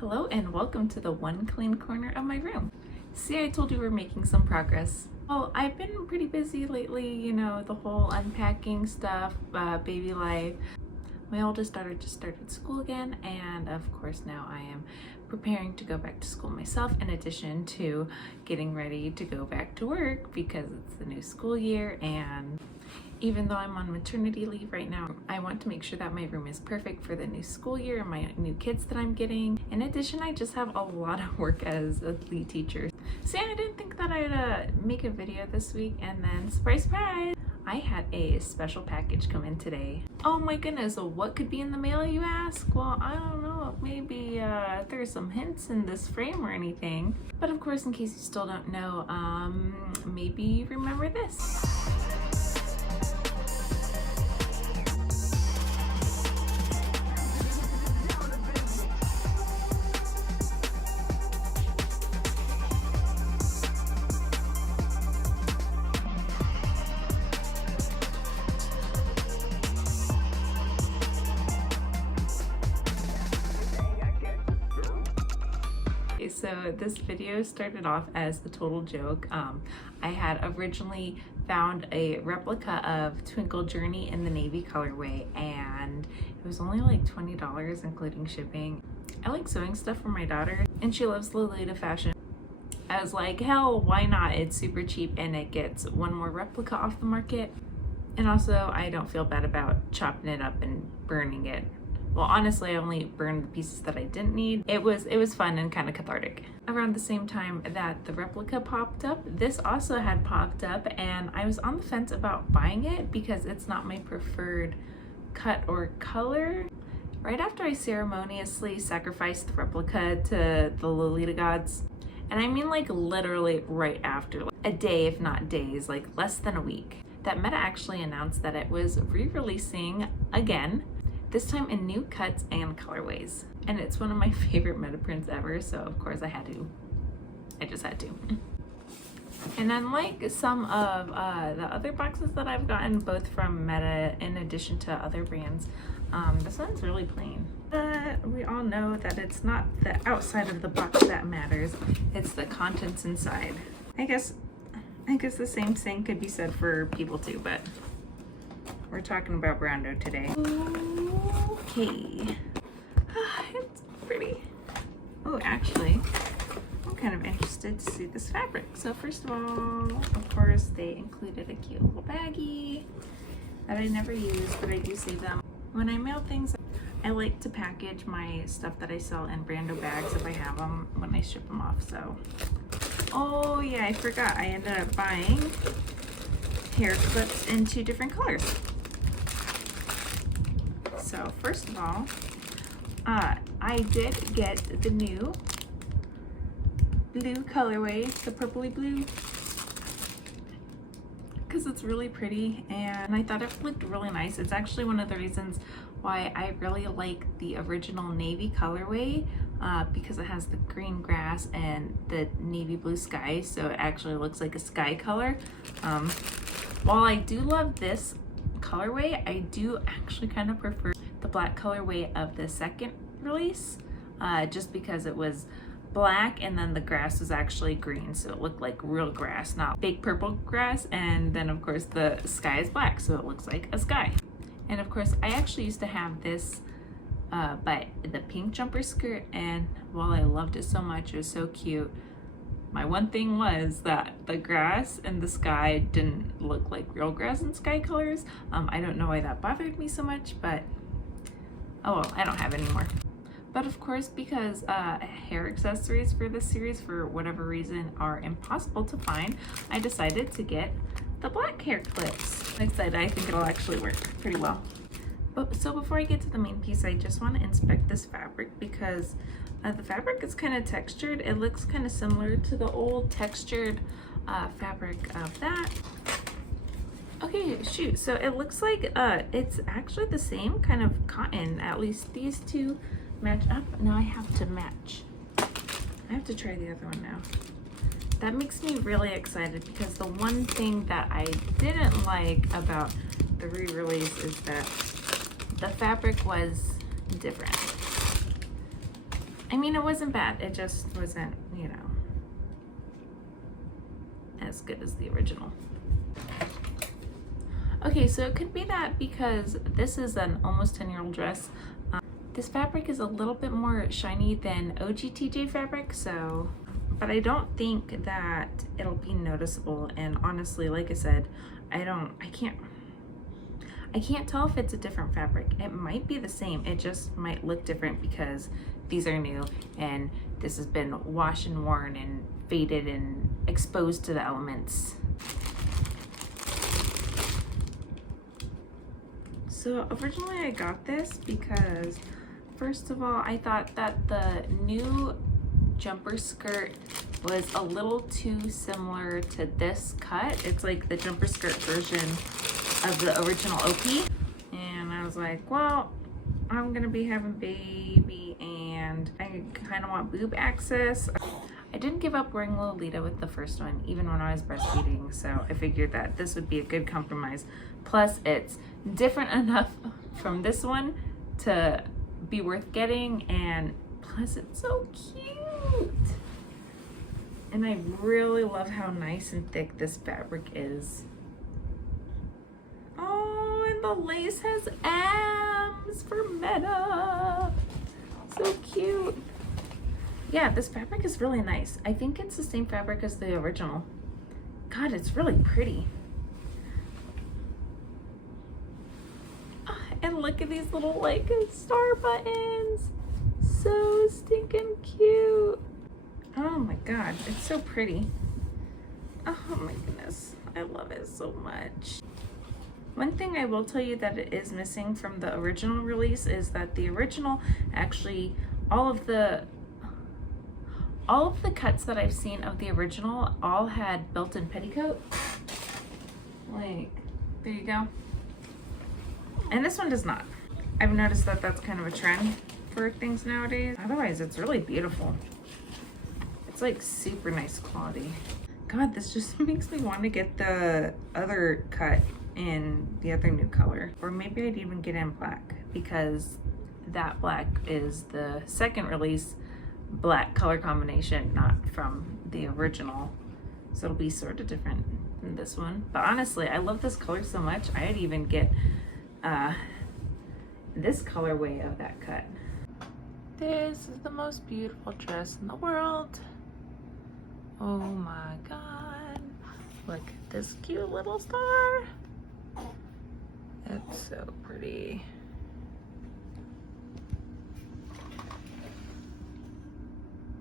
Hello and welcome to the one clean corner of my room. See, I told you we're making some progress. Well, I've been pretty busy lately, you know, the whole unpacking stuff, baby life. My oldest daughter just started school again, and of course now I am preparing to go back to school myself, in addition to getting ready to go back to work because it's the new school year. And even though I'm on maternity leave right now, I want to make sure that my room is perfect for the new school year and my new kids that I'm getting. In addition, I just have a lot of work as a lead teacher. See, I didn't think that I'd make a video this week, and then surprise, surprise, I had a special package come in today. Oh my goodness, what could be in the mail, you ask? Well, I don't know, maybe there's some hints in this frame or anything. But of course, in case you still don't know, maybe you remember this. So this video started off as a total joke. I had originally found a replica of Twinkle Journey in the navy colorway, and it was only like $20 including shipping. I like sewing stuff for my daughter and she loves Lolita fashion. I was like, hell, why not? It's super cheap and it gets one more replica off the market. And also I don't feel bad about chopping it up and burning it. Well, honestly, I only burned the pieces that I didn't need. It was fun and kind of cathartic. Around the same time that the replica popped up, this also had popped up, and I was on the fence about buying it because it's not my preferred cut or color. Right after I ceremoniously sacrificed the replica to the Lolita gods, and I mean like literally right after, like a day if not days, like less than a week, that Meta actually announced that it was re-releasing again, this time in new cuts and colorways. And it's one of my favorite Meta prints ever, so of course I just had to. And unlike some of the other boxes that I've gotten, both from Meta in addition to other brands, this one's really plain. But we all know that it's not the outside of the box that matters, it's the contents inside. I guess the same thing could be said for people too, but we're talking about Brando today. Okay. It's pretty. Oh, actually, I'm kind of interested to see this fabric. So first of all, of course, they included a cute little baggie that I never use, but I do save them. When I mail things, I like to package my stuff that I sell in Brando bags if I have them when I ship them off. So, oh yeah, I forgot. I ended up buying hair clips in 2 different colors. So first of all, I did get the new blue colorway, the purpley blue, because it's really pretty and I thought it looked really nice. It's actually one of the reasons why I really like the original navy colorway, because it has the green grass and the navy blue sky, so it actually looks like a sky color. While I do love this colorway, I do actually kind of prefer the black colorway of the second release, just because it was black and then the grass was actually green, so it looked like real grass, not fake purple grass. And then of course the sky is black, so it looks like a sky. And of course I actually used to have this but the pink jumper skirt, and while I loved it so much, it was so cute, my one thing was that the grass and the sky didn't look like real grass and sky colors. I don't know why that bothered me so much, but oh well, I don't have any more. But of course, because hair accessories for this series, for whatever reason, are impossible to find, I decided to get the black hair clips. I'm excited. I think it'll actually work pretty well. So before I get to the main piece, I just want to inspect this fabric because the fabric is kind of textured. It looks kind of similar to the old textured fabric of that. Okay, shoot, so it looks like it's actually the same kind of cotton. At least these two match up. Now I have to match. I have to try the other one now. That makes me really excited because the one thing that I didn't like about the re-release is that the fabric was different. I mean, it wasn't bad. It just wasn't, you know, as good as the original. Okay, so it could be that because this is an almost 10-year-old dress. This fabric is a little bit more shiny than OGTJ fabric, so, but I don't think that it'll be noticeable. And honestly, like I said, I can't tell if it's a different fabric. It might be the same. It just might look different because these are new and this has been washed and worn and faded and exposed to the elements. So originally I got this because, first of all, I thought that the new jumper skirt was a little too similar to this cut. It's like the jumper skirt version of the original OP. And I was like, well, I'm gonna be having baby and I kind of want boob access. I didn't give up wearing Lolita with the first one, even when I was breastfeeding, so I figured that this would be a good compromise. Plus, it's different enough from this one to be worth getting, and plus it's so cute. And I really love how nice and thick this fabric is. Oh, and the lace has M's for Meta. So cute. Yeah, this fabric is really nice. I think it's the same fabric as the original. God, it's really pretty. And look at these little like star buttons. So stinking cute. Oh my God, it's so pretty. Oh my goodness, I love it so much. One thing I will tell you that it is missing from the original release is that the original actually, all of the cuts that I've seen of the original all had built-in petticoat. Like, there you go. And this one does not. I've noticed that that's kind of a trend for things nowadays. Otherwise, it's really beautiful. It's like super nice quality. God, this just makes me want to get the other cut in the other new color. Or maybe I'd even get in black, because that black is the second release black color combination, not from the original. So it'll be sort of different than this one. But honestly, I love this color so much, I'd even get this colorway of that cut. This is the most beautiful dress in the world. Oh my God. Look at this cute little star. It's so pretty.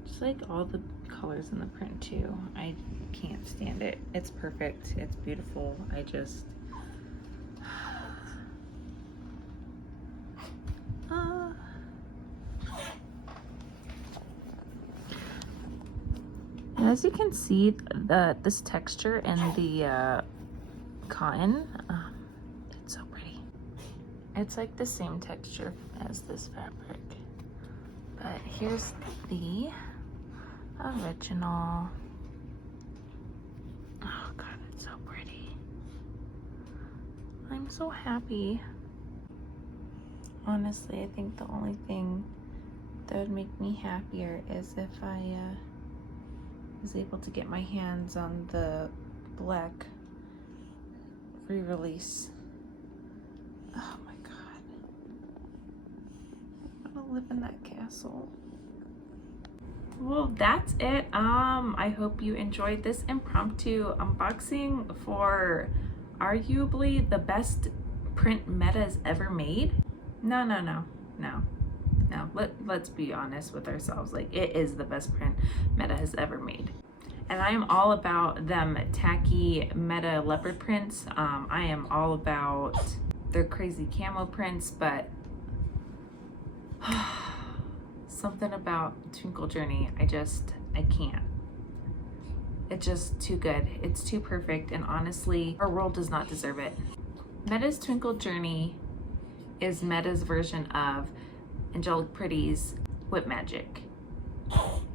Just like all the colors in the print too. I can't stand it. It's perfect. It's beautiful. I just as you can see, this texture in the cotton, it's so pretty. It's like the same texture as this fabric, but here's the original. Oh God, it's so pretty. I'm so happy. Honestly, I think the only thing that would make me happier is if I was able to get my hands on the black re-release. Oh my God. I want to live in that castle. Well, that's it. I hope you enjoyed this impromptu unboxing for arguably the best print Meta's ever made. No. Let's be honest with ourselves. Like, it is the best print Meta has ever made. And I am all about them tacky Meta leopard prints. I am all about their crazy camo prints, but something about Twinkle Journey, I can't. It's just too good. It's too perfect, and honestly, our world does not deserve it. Meta's Twinkle Journey is Meta's version of Angelic Pretty's Whip Magic.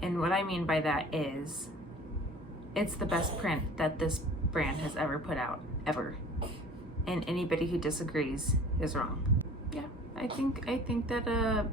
And what I mean by that is, it's the best print that this brand has ever put out, ever. And anybody who disagrees is wrong. Yeah, I think that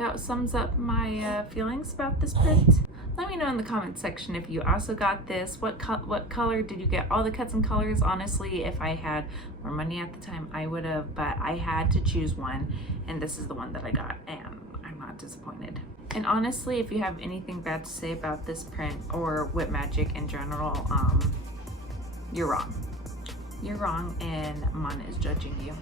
that sums up my feelings about this print. Let me know in the comments section if you also got this. What color did you get? All the cuts and colors. Honestly, if I had more money at the time, I would have, but I had to choose one, and this is the one that I got, and I'm not disappointed. And honestly, if you have anything bad to say about this print or Whip Magic in general, you're wrong. You're wrong, and Mana is judging you.